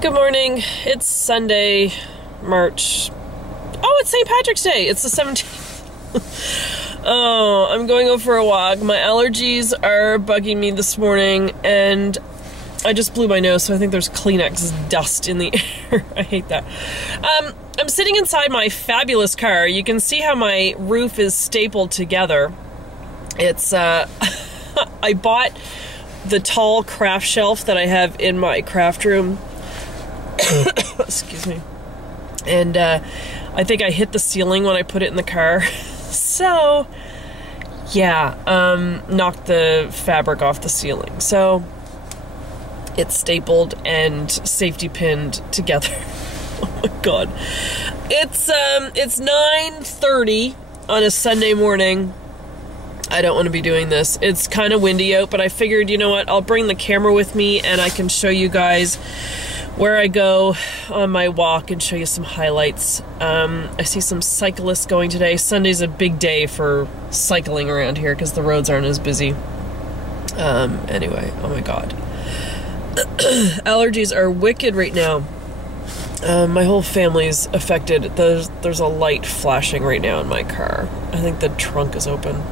Good morning. It's Sunday, March. Oh, it's St. Patrick's Day. It's the 17th. Oh, I'm going out for a walk. My allergies are bugging me this morning, and I just blew my nose, so I think there's Kleenex dust in the air. I hate that. I'm sitting inside my fabulous car. You can see how my roof is stapled together. It's, I bought the tall craft shelf that I have in my craft room. Excuse me. And I think I hit the ceiling when I put it in the car. So, yeah, knocked the fabric off the ceiling. So, it's stapled and safety pinned together. Oh my god. It's 9:30 on a Sunday morning. I don't want to be doing this. It's kind of windy out, but I figured, you know what, I'll bring the camera with me and I can show you guys where I go on my walk and show you some highlights. I see some cyclists going today. Sunday's a big day for cycling around here because the roads aren't as busy. Anyway, oh my god. Allergies are wicked right now. My whole family's affected. There's a light flashing right now in my car. I think the trunk is open.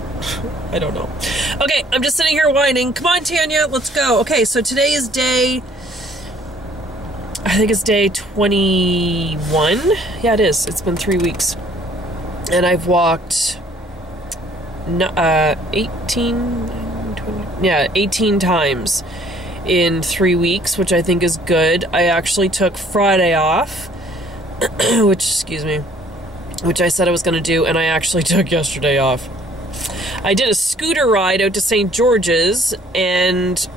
I don't know. Okay, I'm just sitting here whining. Come on, Tanya, let's go. Okay, so today is day... I think it's day 21. Yeah, it is. It's been 3 weeks. And I've walked 18 times in 3 weeks, which I think is good. I actually took Friday off, which I said I was going to do, and I actually took yesterday off. I did a scooter ride out to St. George's, and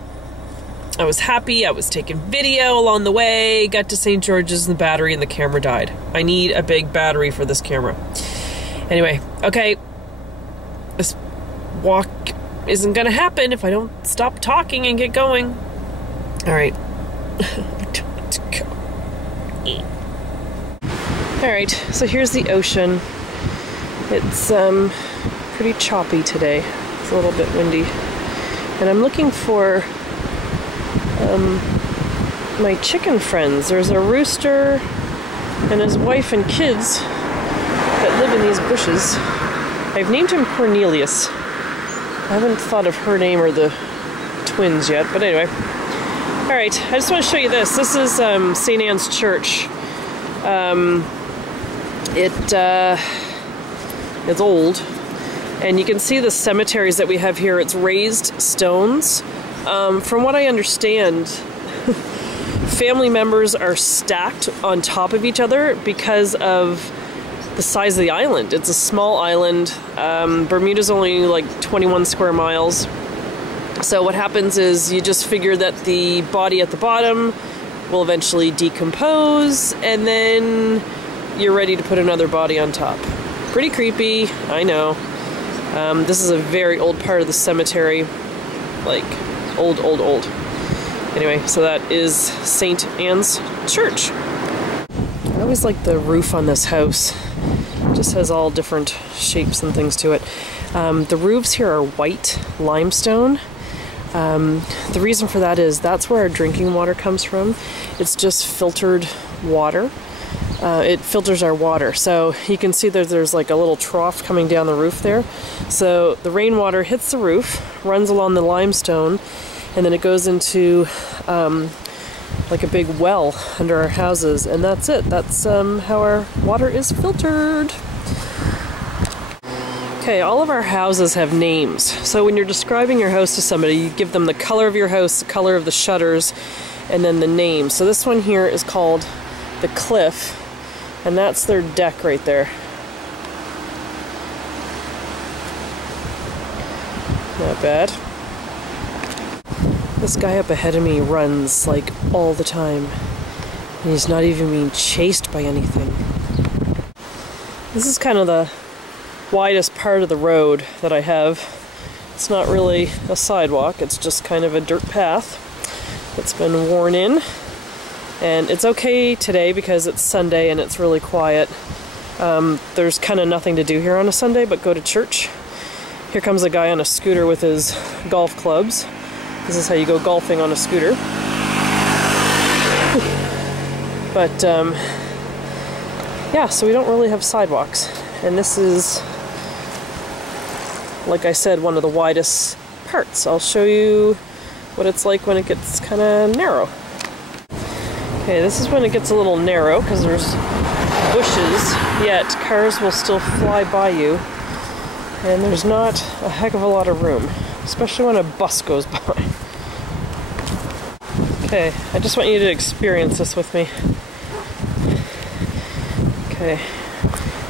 I was happy. I was taking video along the way, got to St. George's, and the battery in the camera died. I need a big battery for this camera. Anyway, okay, this walk isn't gonna happen if I don't stop talking and get going. All right. All right, so here's the ocean. It's pretty choppy today. It's a little bit windy. And I'm looking for my chicken friends. There's a rooster and his wife and kids that live in these bushes. I've named him Cornelius. I haven't thought of her name or the twins yet, but anyway. Alright, I just want to show you this. This is St. Anne's Church. It's old. And you can see the cemeteries that we have here. It's raised stones. From what I understand, family members are stacked on top of each other because of the size of the island. It's a small island. Bermuda's only like 21 square miles. So what happens is you just figure that the body at the bottom will eventually decompose, and then you're ready to put another body on top. Pretty creepy, I know. This is a very old part of the cemetery. Like, old. Anyway, so that is St. Anne's Church. I always like the roof on this house. It just has all different shapes and things to it. The roofs here are white limestone. The reason for that is that's where our drinking water comes from. It's just filtered water. It filters our water. So you can see that there's like a little trough coming down the roof there. So the rainwater hits the roof, runs along the limestone, and then it goes into like a big well under our houses, and that's it. That's how our water is filtered. Okay, all of our houses have names. So when you're describing your house to somebody, you give them the color of your house, the color of the shutters, and then the name. So this one here is called the Cliff, and that's their deck right there. Not bad. This guy up ahead of me runs like all the time, and he's not even being chased by anything. This is kind of the widest part of the road that I have. It's not really a sidewalk, it's just kind of a dirt path that's been worn in. And it's okay today because it's Sunday and it's really quiet. There's kind of nothing to do here on a Sunday but go to church. Here comes a guy on a scooter with his golf clubs. This is how you go golfing on a scooter. But yeah, so we don't really have sidewalks. And this is, like I said, one of the widest parts. I'll show you what it's like when it gets kind of narrow. Okay, this is when it gets a little narrow because there's bushes, yet cars will still fly by you. And there's not a heck of a lot of room, especially when a bus goes by. Okay, I just want you to experience this with me. Okay,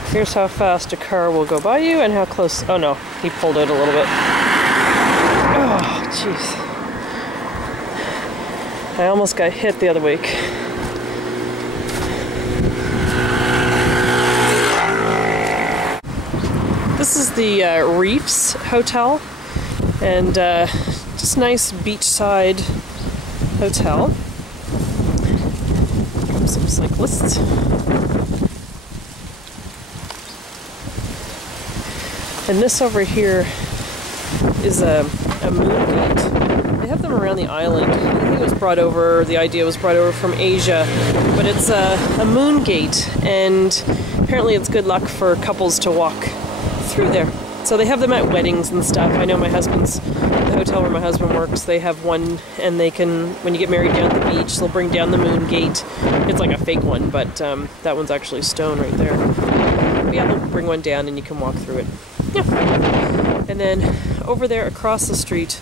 here's how fast a car will go by you and how close. Oh no, he pulled out a little bit. Oh, jeez. I almost got hit the other week. This is the Reefs Hotel, and just nice beachside hotel. Some cyclists. And this over here is a moon gate. They have them around the island. I think it was brought over, the idea was brought over from Asia, but it's a moon gate, and apparently it's good luck for couples to walk through there. So they have them at weddings and stuff. I know the hotel where my husband works, they have one, and they can, when you get married down at the beach, they'll bring down the moon gate. It's like a fake one, but that one's actually stone right there. But yeah, they'll bring one down and you can walk through it. Yeah. And then over there across the street,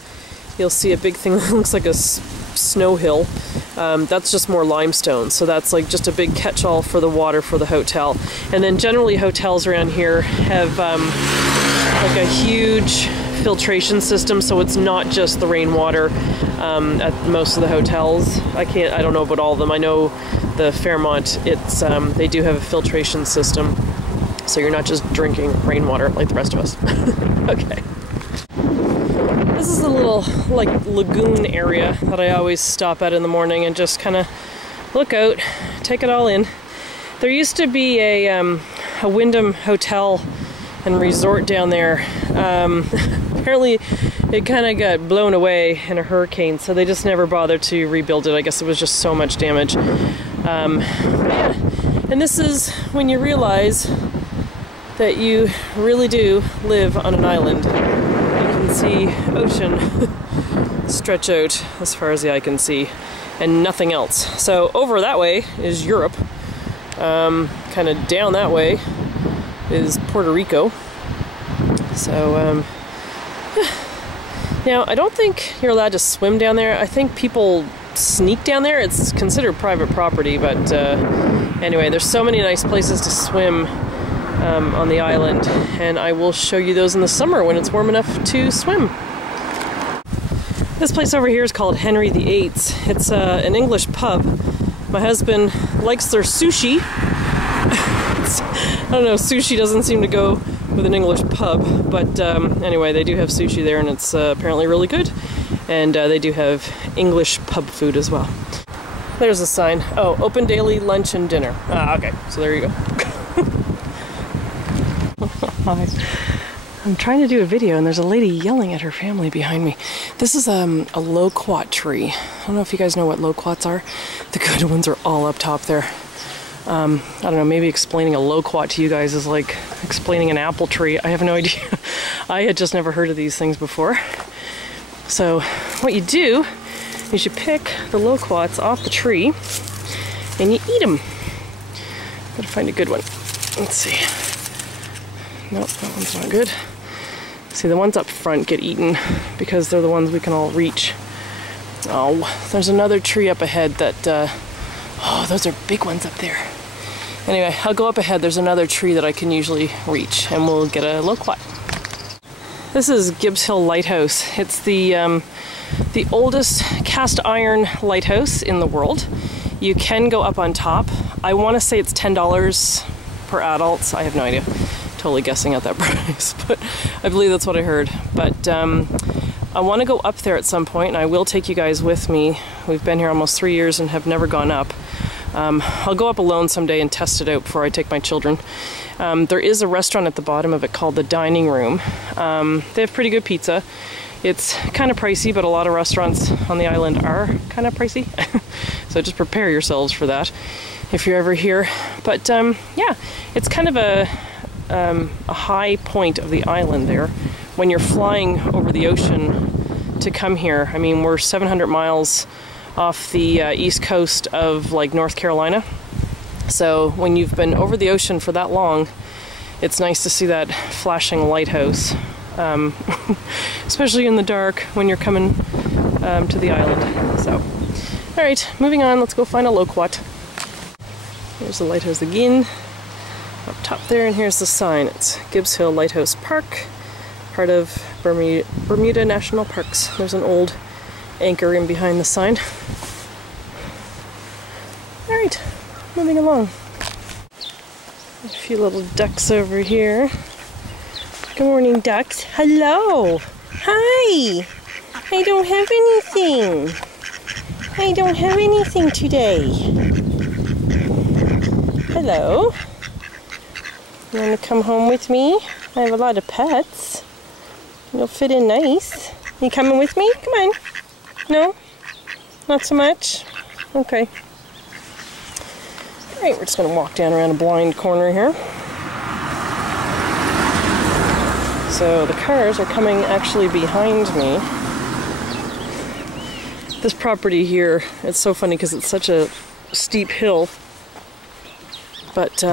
you'll see a big thing that looks like a snow hill. That's just more limestone, so that's like just a big catch-all for the water for the hotel. And then generally hotels around here have like a huge filtration system, so it's not just the rainwater at most of the hotels. I don't know about all of them. I know the Fairmont, it's they do have a filtration system, so you're not just drinking rainwater like the rest of us. Okay. This is a little like lagoon area that I always stop at in the morning and just kind of look out, take it all in. There used to be a Wyndham Hotel and Resort down there. Apparently it kind of got blown away in a hurricane, so they just never bothered to rebuild it. I guess it was just so much damage. Yeah. And this is when you realize that you really do live on an island. You can see ocean stretch out as far as the eye can see, and nothing else. So over that way is Europe. Kind of down that way is Puerto Rico. So now I don't think you're allowed to swim down there. I think people sneak down there. It's considered private property, but anyway, there's so many nice places to swim on the island, and I will show you those in the summer when it's warm enough to swim. This place over here is called Henry VIII's. It's an English pub. My husband likes their sushi. I don't know, sushi doesn't seem to go with an English pub, but anyway, they do have sushi there, and it's apparently really good. And they do have English pub food as well. There's a sign. Oh, open daily lunch and dinner. Ah, okay, so there you go. I'm trying to do a video and there's a lady yelling at her family behind me. This is a loquat tree. I don't know if you guys know what loquats are. The good ones are all up top there. I don't know, maybe explaining a loquat to you guys is like explaining an apple tree. I have no idea. I had just never heard of these things before. So what you do is you pick the loquats off the tree and you eat them. Gotta find a good one. Let's see. Nope, that one's not good. See, the ones up front get eaten because they're the ones we can all reach. Oh, there's another tree up ahead that, oh, those are big ones up there. Anyway, I'll go up ahead. There's another tree that I can usually reach, and we'll get a loquat. This is Gibbs Hill Lighthouse. It's the oldest cast iron lighthouse in the world. You can go up on top. I want to say it's $10 per adult. I have no idea. Totally guessing at that price, but I believe that's what I heard. But I want to go up there at some point, and I will take you guys with me. We've been here almost 3 years and have never gone up. I'll go up alone someday and test it out before I take my children. There is a restaurant at the bottom of it called the Dining Room. They have pretty good pizza. It's kind of pricey, but a lot of restaurants on the island are kind of pricey. So So just prepare yourselves for that if you're ever here. But yeah, it's kind of a high point of the island there when you're flying over the ocean to come here. I mean, we're 700 miles off the east coast of like North Carolina. So when you've been over the ocean for that long, it's nice to see that flashing lighthouse, especially in the dark when you're coming to the island. So, all right, moving on. Let's go find a loquat. Here's the lighthouse again, up top there, and here's the sign. It's Gibbs Hill Lighthouse Park, part of Bermuda National Parks. There's an old anchor in behind the sign. All right, moving along. A few little ducks over here. Good morning, ducks. Hello. Hi. I don't have anything. I don't have anything today. Hello. You want to come home with me? I have a lot of pets. You'll fit in nice. You coming with me? Come on. No? Not so much? Okay. Alright, we're just going to walk down around a blind corner here. So the cars are coming actually behind me. This property here, it's so funny because it's such a steep hill. But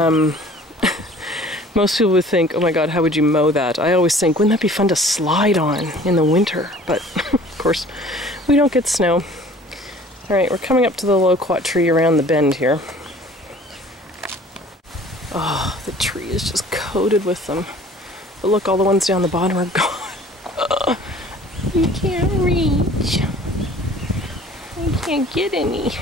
most people would think, oh my god, how would you mow that? I always think, wouldn't that be fun to slide on in the winter? But of course, we don't get snow. Alright, we're coming up to the loquat tree around the bend here. Oh, the tree is just coated with them. But look, all the ones down the bottom are gone. You can't reach. I can't get any.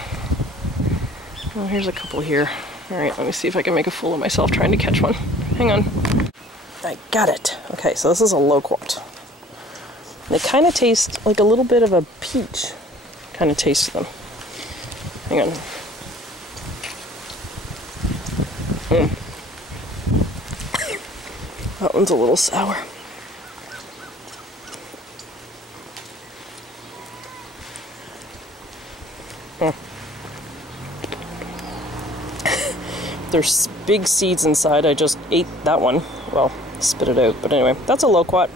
Oh, here's a couple here. Alright, let me see if I can make a fool of myself trying to catch one. Hang on. I got it. Okay, so this is a loquat. They kind of taste like a little bit of a peach kind of taste to them. Hang on. That one's a little sour. There's big seeds inside. I just ate that one. Well, spit it out. But anyway, that's a loquat.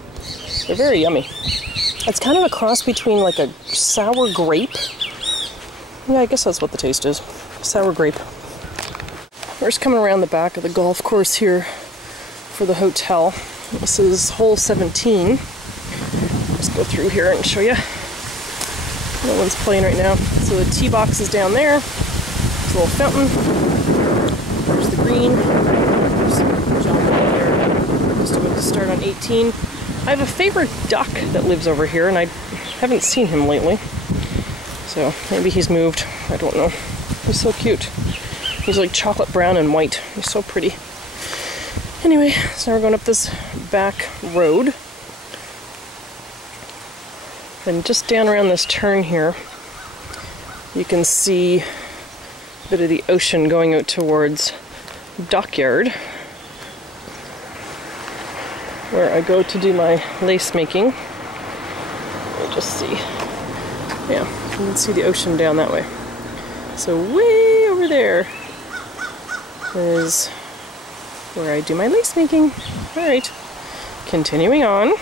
They're very yummy. It's kind of a cross between like a sour grape. Yeah, I guess that's what the taste is. Sour grape. We're just coming around the back of the golf course here for the hotel. This is hole 17. Let's go through here and show you. No one's playing right now. So the tee box is down there. There's a little fountain. There's the green. There's John there. Just about to start on 18. I have a favorite duck that lives over here, and I haven't seen him lately. So maybe he's moved. I don't know. He's so cute. He's like chocolate brown and white. He's so pretty. Anyway, so now we're going up this back road. Then just down around this turn here, you can see a bit of the ocean going out towards Dockyard, where I go to do my lace making. Let me just see. Yeah, you can see the ocean down that way. So way over there is where I do my lace making. Alright, continuing on.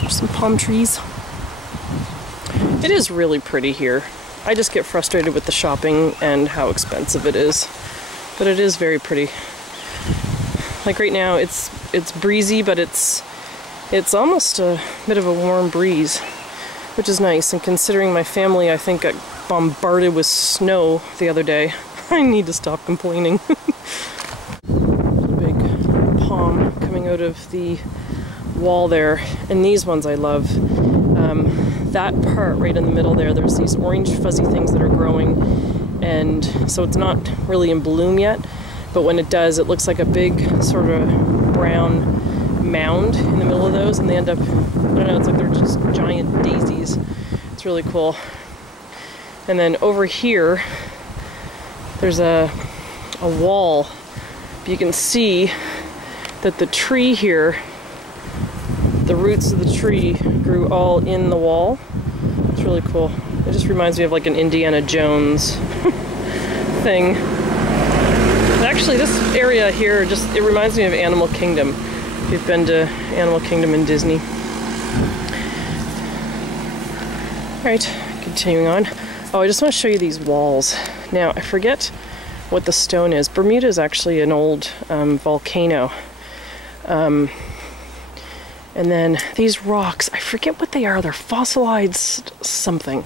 There's some palm trees. It is really pretty here. I just get frustrated with the shopping and how expensive it is. But it is very pretty. Like right now it's breezy, but it's almost a bit of a warm breeze, which is nice. And considering my family, I think, got bombarded with snow the other day, I need to stop complaining. Big palm coming out of the wall there, and these ones I love. That part right in the middle there, there's these orange fuzzy things that are growing, and so it's not really in bloom yet, but when it does, it looks like a big sort of brown mound in the middle of those, and they end up, I don't know, it's like they're just giant daisies. It's really cool. And then over here there's a wall. You can see that the tree here, the roots of the tree grew all in the wall. It's really cool. It just reminds me of like an Indiana Jones thing. And actually, this area here it reminds me of Animal Kingdom. If you've been to Animal Kingdom in Disney. Alright, continuing on. Oh, I just want to show you these walls. Now, I forget what the stone is. Bermuda is actually an old volcano. And then these rocks, I forget what they are. They're fossilized something.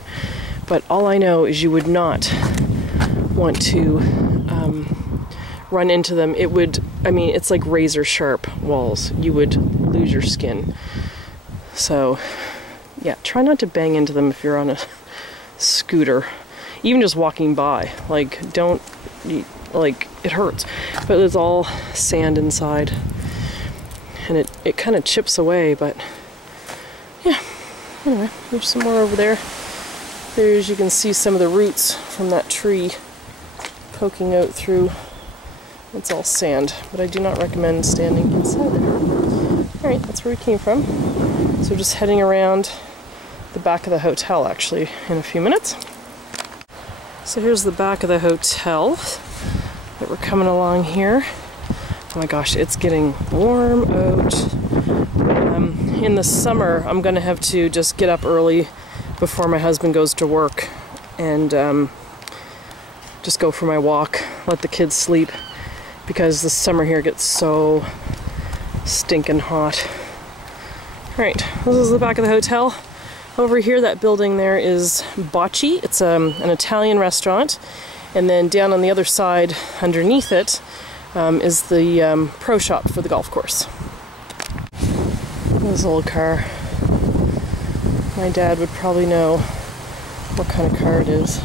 But all I know is you would not want to run into them. It would, I mean, it's like razor sharp walls. You would lose your skin. So, yeah, try not to bang into them if you're on a scooter. Even just walking by. Like, don't, like, it hurts. But it's all sand inside. And it kind of chips away, but yeah. Anyway, there's some more over there. There's, you can see some of the roots from that tree poking out through. It's all sand, but I do not recommend standing inside there. Alright, that's where we came from. So just heading around the back of the hotel, actually, in a few minutes. So here's the back of the hotel that we're coming along here. Oh my gosh, it's getting warm out. In the summer, I'm going to have to just get up early before my husband goes to work and just go for my walk, let the kids sleep, because the summer here gets so stinking hot. Alright, this is the back of the hotel. Over here, that building there is Bocce. It's an Italian restaurant. And then down on the other side, underneath it, is the pro shop for the golf course. This old car. My dad would probably know what kind of car it is.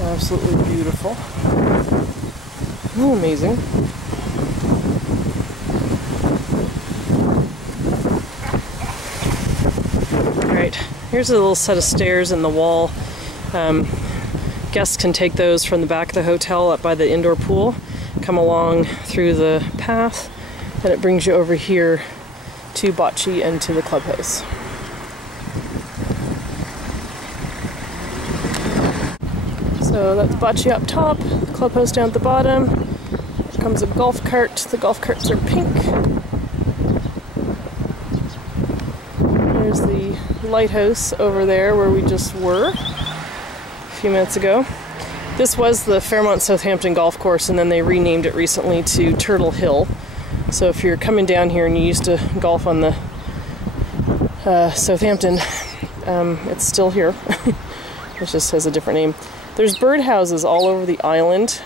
Absolutely beautiful. Oh, amazing. Alright, here's a little set of stairs in the wall. Guests can take those from the back of the hotel up by the indoor pool, come along through the path, and it brings you over here to Bocce and to the clubhouse. So that's Bocce up top, the clubhouse down at the bottom. Here comes a golf cart. The golf carts are pink. There's the lighthouse over there where we just were a few minutes ago. This was the Fairmont Southampton golf course, and then they renamed it recently to Turtle Hill. So if you're coming down here and you used to golf on the Southampton, it's still here. It just has a different name. There's birdhouses all over the island.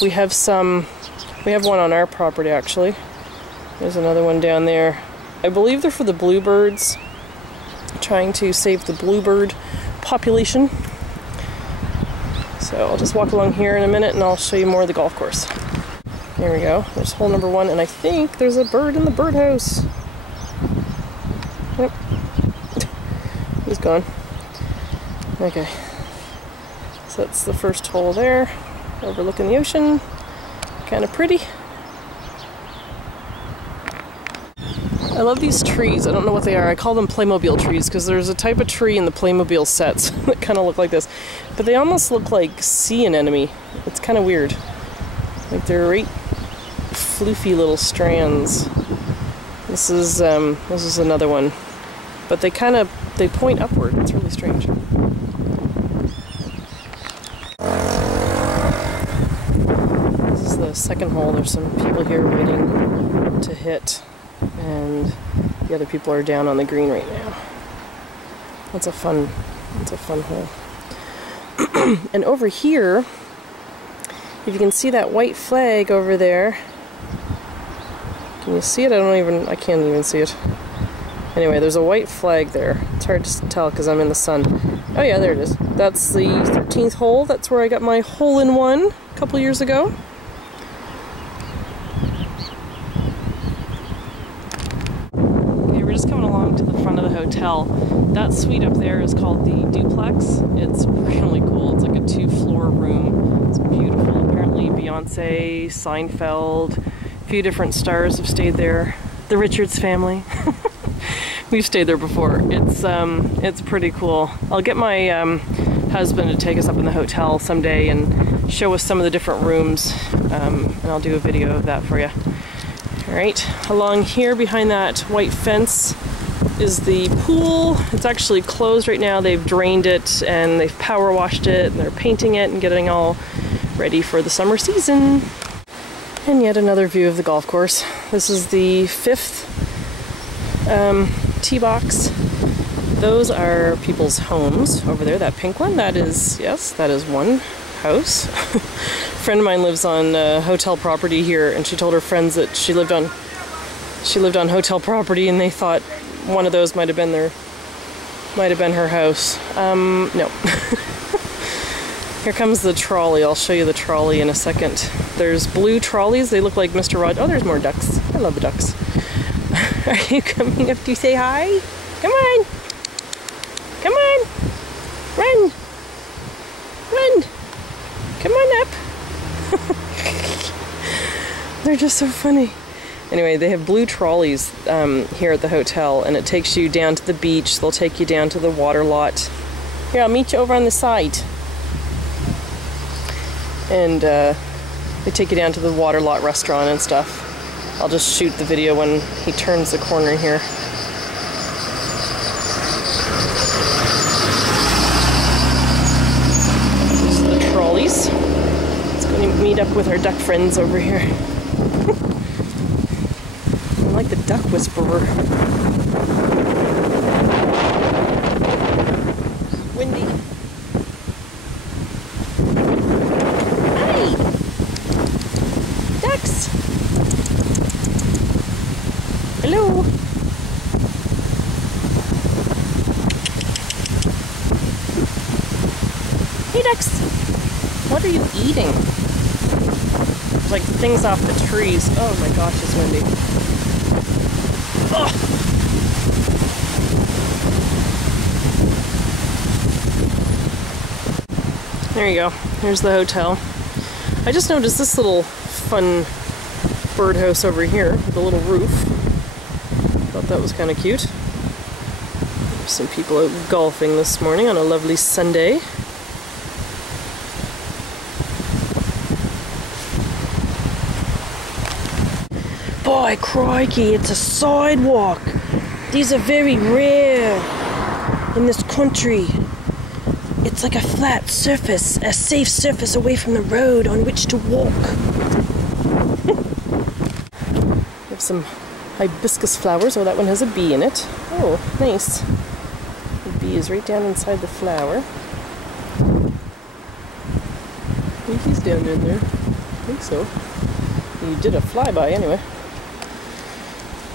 We have one on our property actually. There's another one down there. I believe they're for the bluebirds, trying to save the bluebird population. So I'll just walk along here in a minute and I'll show you more of the golf course. There we go. There's hole number 1, and I think there's a bird in the birdhouse. Yep. He's gone. Okay. So that's the first hole there, overlooking the ocean. Kind of pretty. I love these trees. I don't know what they are. I call them Playmobil trees because there's a type of tree in the Playmobil sets that kind of look like this. But they almost look like sea anemone. It's kind of weird. Like they're right floofy little strands. This is another one. But they point upward. It's really strange. This is the second hole. There's some people here waiting to hit, and the other people are down on the green right now. That's a fun hole. And over here, if you can see that white flag over there, can you see it? I can't even see it. Anyway, there's a white flag there. It's hard to tell because I'm in the sun. Oh yeah, there it is. That's the 13th hole. That's where I got my hole-in-one a couple years ago. Okay, we're just coming along to the front of the hotel. That suite up there is called the duplex. It's really cool. It's like a 2-floor room. It's beautiful. Apparently Beyonce, Seinfeld, a few different stars have stayed there. The Richards family. We've stayed there before. It's pretty cool. I'll get my husband to take us up in the hotel someday and show us some of the different rooms, and I'll do a video of that for you. Alright, along here behind that white fence is the pool. It's actually closed right now. They've drained it and they've power washed it and they're painting it and getting all ready for the summer season. And yet another view of the golf course. This is the 5th tee box. Those are people's homes over there. That pink one, that is, yes, that is one house. A friend of mine lives on hotel property here, and she told her friends that she lived on hotel property, and they thought one of those might have been her house. No. Here comes the trolley. I'll show you the trolley in a second. There's blue trolleys. They look like Mr. Rod. Oh, there's more ducks. I love the ducks. Are you coming up to say hi? Come on. Come on. Run. Run. Come on up. They're just so funny. Anyway, they have blue trolleys here at the hotel, and it takes you down to the beach. They'll take you down to the water lot. Here, I'll meet you over on the side. And they take you down to the water lot restaurant and stuff. I'll just shoot the video when he turns the corner here. These are the trolleys. Let's go meet up with our duck friends over here. I'm like the duck whisperer. Windy. Hello. Hey ducks. What are you eating? There's like things off the trees. Oh my gosh, it's windy. Oh. There you go. Here's the hotel. I just noticed this little fun birdhouse over here with a little roof. Thought that was kind of cute. There's some people out golfing this morning on a lovely Sunday. Boy, crikey, it's a sidewalk. These are very rare in this country. It's like a flat surface, a safe surface away from the road on which to walk. We have some hibiscus flowers. Oh, that one has a bee in it. Oh, nice. The bee is right down inside the flower. I think he's down in there. I think so. You did a flyby anyway.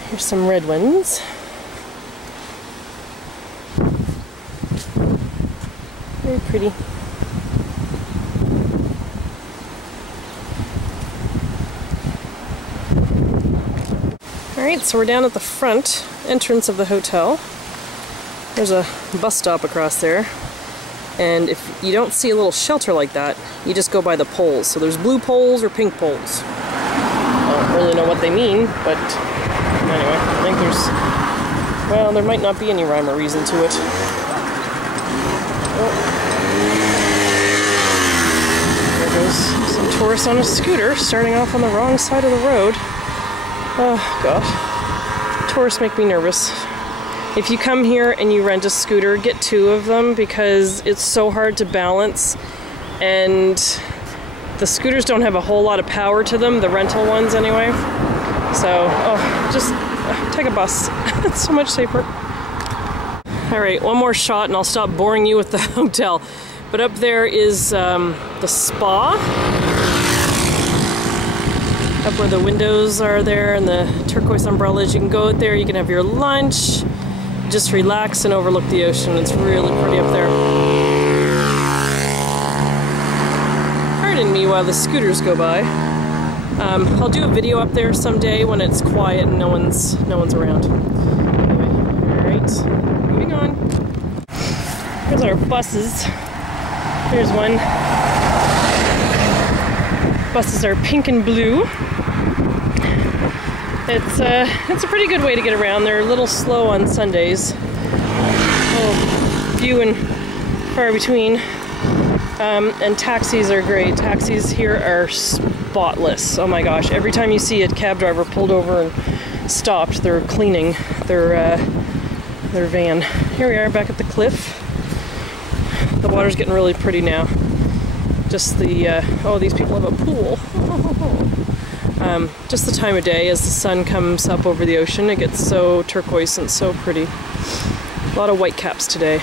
Here's some red ones. Very pretty. Alright, so we're down at the front entrance of the hotel. There's a bus stop across there. And if you don't see a little shelter like that, you just go by the poles. So there's blue poles or pink poles. I don't really know what they mean, but anyway, I think there's, well, there might not be any rhyme or reason to it. Oh. There goes some tourist on a scooter, starting off on the wrong side of the road. Oh, God. Tourists make me nervous. If you come here and you rent a scooter, get 2 of them because it's so hard to balance, and the scooters don't have a whole lot of power to them, the rental ones anyway. So, just take a bus. It's so much safer. Alright, one more shot and I'll stop boring you with the hotel. But up there is the spa. Up where the windows are there and the turquoise umbrellas. You can go out there, you can have your lunch, just relax and overlook the ocean. It's really pretty up there. Pardon me while the scooters go by. I'll do a video up there someday when it's quiet and no one's around. Anyway, alright, moving on. Here's our buses. There's one. Buses are pink and blue. It's a pretty good way to get around. They're a little slow on Sundays. Oh, few and far between. And taxis are great. Taxis here are spotless. Oh my gosh, every time you see a cab driver pulled over and stopped, they're cleaning their van. Here we are back at the cliff. The water's getting really pretty now. Just the, oh, these people have a pool. Just the time of day as the sun comes up over the ocean, it gets so turquoise and so pretty. A lot of whitecaps today.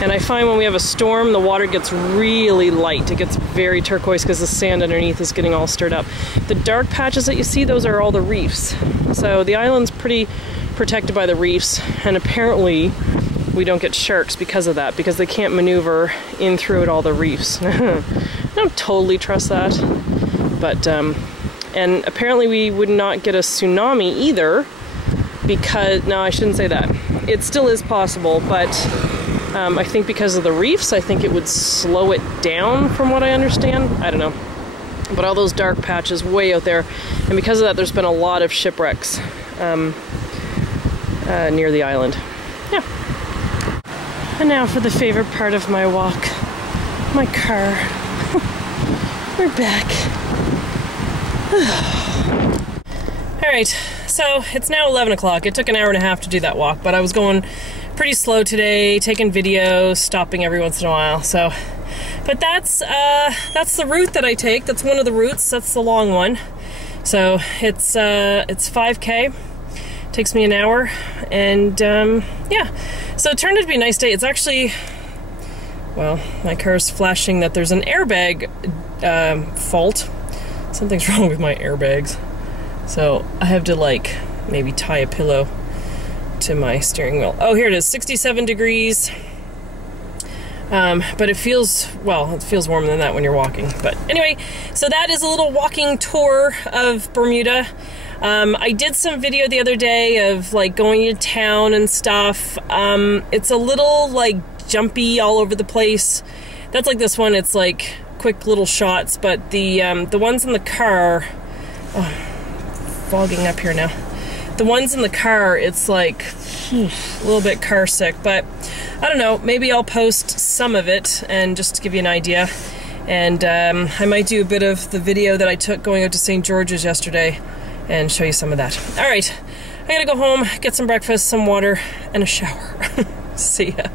And I find when we have a storm, the water gets really light. It gets very turquoise because the sand underneath is getting all stirred up. The dark patches that you see, those are all the reefs. So the island's pretty protected by the reefs, and apparently we don't get sharks because of that, because they can't maneuver in through it all the reefs. I don't totally trust that, but and apparently we would not get a tsunami either, because, no, I shouldn't say that. It still is possible, but I think because of the reefs, I think it would slow it down from what I understand. I don't know. But all those dark patches way out there, and because of that, there's been a lot of shipwrecks near the island. Yeah. And now for the favorite part of my walk, my car. We're back. Alright, so it's now 11 o'clock. It took an hour and a half to do that walk, but I was going pretty slow today, taking videos, stopping every once in a while. So, but that's the route that I take. That's one of the routes. That's the long one. So it's 5K. Takes me an hour, and yeah. So it turned out to be a nice day. It's actually, well, my car's flashing that there's an airbag fault. Something's wrong with my airbags. So I have to, like, maybe tie a pillow to my steering wheel. Oh, here it is, 67 degrees. But it feels, well, it feels warmer than that when you're walking. But anyway, so that is a little walking tour of Bermuda. I did some video the other day of, like, going to town and stuff. It's a little, like, jumpy all over the place. That's like this one. It's like quick little shots, but the ones in the car, oh, fogging up here now. The ones in the car, it's like a little bit car sick, but I don't know, maybe I'll post some of it and just to give you an idea. And I might do a bit of the video that I took going out to St. George's yesterday and show you some of that. All right, I gotta go home, get some breakfast, some water, and a shower. See ya.